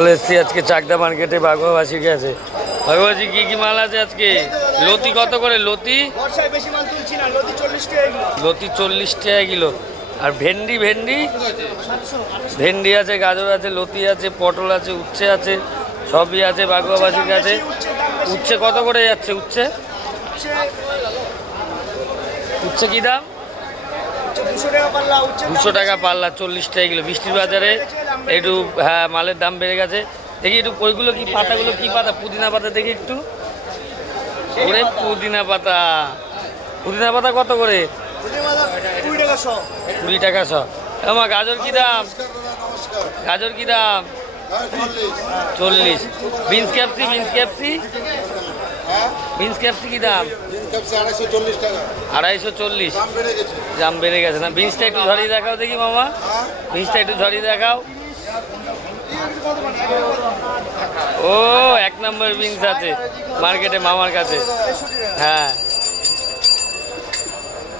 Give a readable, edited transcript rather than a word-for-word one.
চলে এসছি আজকে চাকদা মার্কেটে বাঘবাসীর কাছে। বাঘবাসী কি মাল আছে আজকে? লতি কত করে লতি? লতি 40 টাকা কিলো। আর ভেন্ডি ভেন্ডি আছে, গাজর আছে, লতি আছে, পটল আছে, উচ্ছে আছে, সবই আছে বাঘবাসীর কাছে। উচ্ছে কত করে যাচ্ছে? উচ্ছে কি দাম? 200 টাকা পাল্লা, 40 টাকা কিলো। বৃষ্টির বাজারে একটু হ্যাঁ মালের দাম বেড়ে গেছে। দেখি একটু ওইগুলো কি পাতাগুলো, কি পাতা? পুদিনা পাতা দেখি একটু। ওরে পুদিনা পাতা কত করে? 20 টাকা 100। আমার গাজর কি দাম? 40। বিনস ক্যাপসি কি দাম? 240। দাম বেড়ে গেছে না? বিনসটা একটু ধরিয়ে দেখাও দেখি মামা, বিনসটা একটু ধরিয়ে দেখাও। ও 1 নম্বর বিনস আছে মার্কেটে মামার কাছে। হ্যাঁ